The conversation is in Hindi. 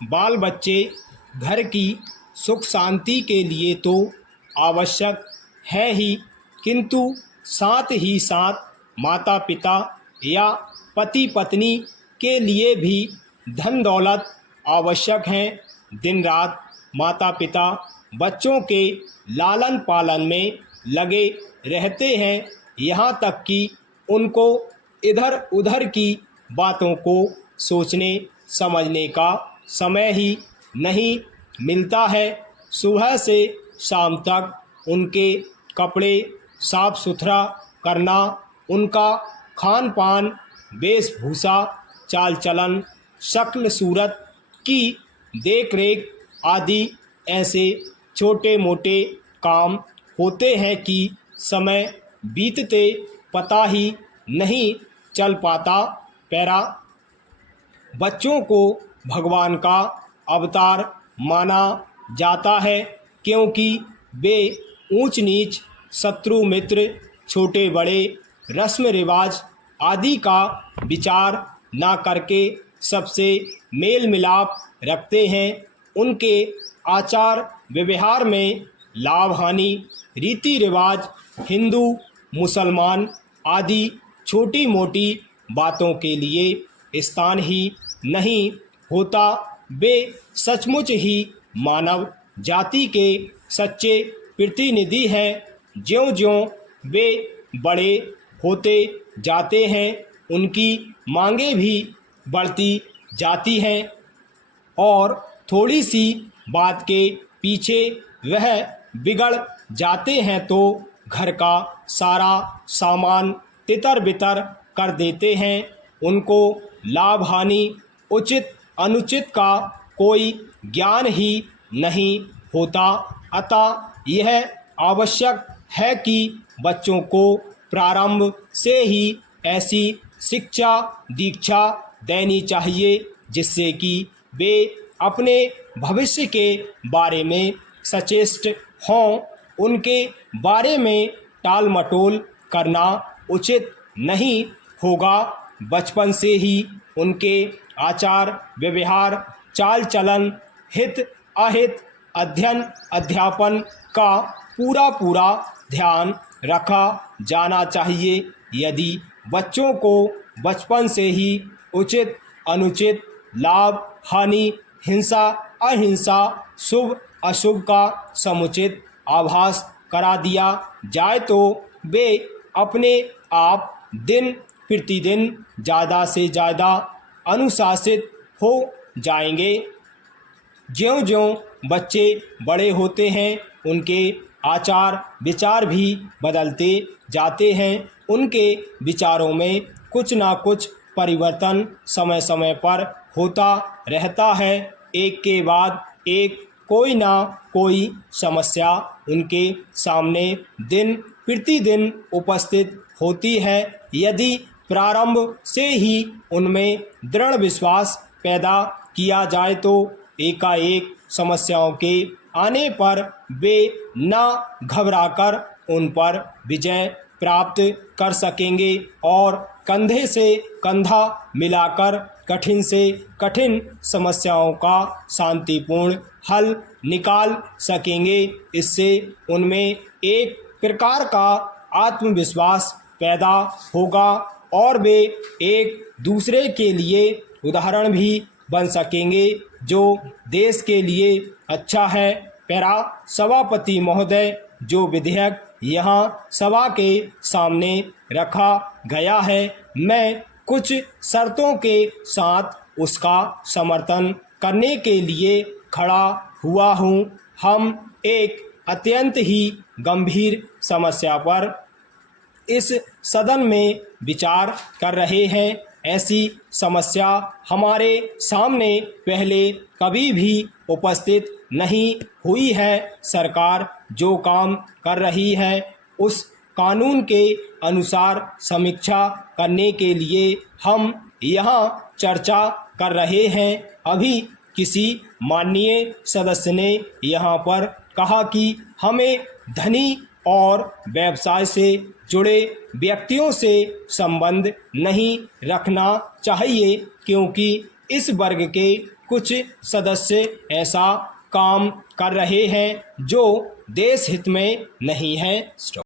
बाल बच्चे घर की सुख शांति के लिए तो आवश्यक है ही, किंतु साथ ही साथ माता पिता या पति पत्नी के लिए भी धन दौलत आवश्यक हैं। दिन रात माता पिता बच्चों के लालन पालन में लगे रहते हैं, यहाँ तक कि उनको इधर उधर की बातों को सोचने समझने का समय ही नहीं मिलता है। सुबह से शाम तक उनके कपड़े साफ सुथरा करना, उनका खान पान, वेशभूषा, चाल चलन, शक्ल सूरत की देख रेख आदि ऐसे छोटे मोटे काम होते हैं कि समय बीतते पता ही नहीं चल पाता। पैरा बच्चों को भगवान का अवतार माना जाता है, क्योंकि वे ऊंच नीच, शत्रु मित्र, छोटे बड़े, रस्म रिवाज आदि का विचार ना करके सबसे मेल मिलाप रखते हैं। उनके आचार व्यवहार में लाभ हानि, रीति रिवाज, हिंदू मुसलमान आदि छोटी मोटी बातों के लिए स्थान ही नहीं होता। वे सचमुच ही मानव जाति के सच्चे प्रतिनिधि हैं। ज्यों-ज्यों वे बड़े होते जाते हैं, उनकी मांगें भी बढ़ती जाती हैं और थोड़ी सी बात के पीछे वह बिगड़ जाते हैं तो घर का सारा सामान तितर बितर कर देते हैं। उनको लाभ हानि, उचित अनुचित का कोई ज्ञान ही नहीं होता। अतः यह आवश्यक है कि बच्चों को प्रारंभ से ही ऐसी शिक्षा दीक्षा देनी चाहिए जिससे कि वे अपने भविष्य के बारे में सचेष्ट हों। उनके बारे में टाल मटोल करना उचित नहीं होगा। बचपन से ही उनके आचार व्यवहार, चाल चलन, हित अहित, अध्ययन अध्यापन का पूरा ध्यान रखा जाना चाहिए। यदि बच्चों को बचपन से ही उचित अनुचित, लाभ हानि, हिंसा अहिंसा, शुभ अशुभ का समुचित आभास करा दिया जाए तो वे अपने आप दिन प्रतिदिन ज़्यादा से ज़्यादा अनुशासित हो जाएंगे। ज्यों-ज्यों बच्चे बड़े होते हैं, उनके आचार विचार भी बदलते जाते हैं। उनके विचारों में कुछ ना कुछ परिवर्तन समय समय पर होता रहता है। एक के बाद एक कोई ना कोई समस्या उनके सामने दिन प्रतिदिन उपस्थित होती है। यदि प्रारंभ से ही उनमें दृढ़ विश्वास पैदा किया जाए तो एकाएक समस्याओं के आने पर वे ना घबराकर उन पर विजय प्राप्त कर सकेंगे और कंधे से कंधा मिलाकर कठिन से कठिन समस्याओं का शांतिपूर्ण हल निकाल सकेंगे। इससे उनमें एक प्रकार का आत्मविश्वास पैदा होगा और वे एक दूसरे के लिए उदाहरण भी बन सकेंगे जो देश के लिए अच्छा है। पैरा सभापति महोदय, जो विधेयक यहाँ सभा के सामने रखा गया है, मैं कुछ शर्तों के साथ उसका समर्थन करने के लिए खड़ा हुआ हूँ। हम एक अत्यंत ही गंभीर समस्या पर इस सदन में विचार कर रहे हैं। ऐसी समस्या हमारे सामने पहले कभी भी उपस्थित नहीं हुई है। सरकार जो काम कर रही है उस कानून के अनुसार समीक्षा करने के लिए हम यहाँ चर्चा कर रहे हैं। अभी किसी माननीय सदस्य ने यहाँ पर कहा कि हमें धनी और व्यवसाय से जुड़े व्यक्तियों से संबंध नहीं रखना चाहिए, क्योंकि इस वर्ग के कुछ सदस्य ऐसा काम कर रहे हैं जो देश हित में नहीं है।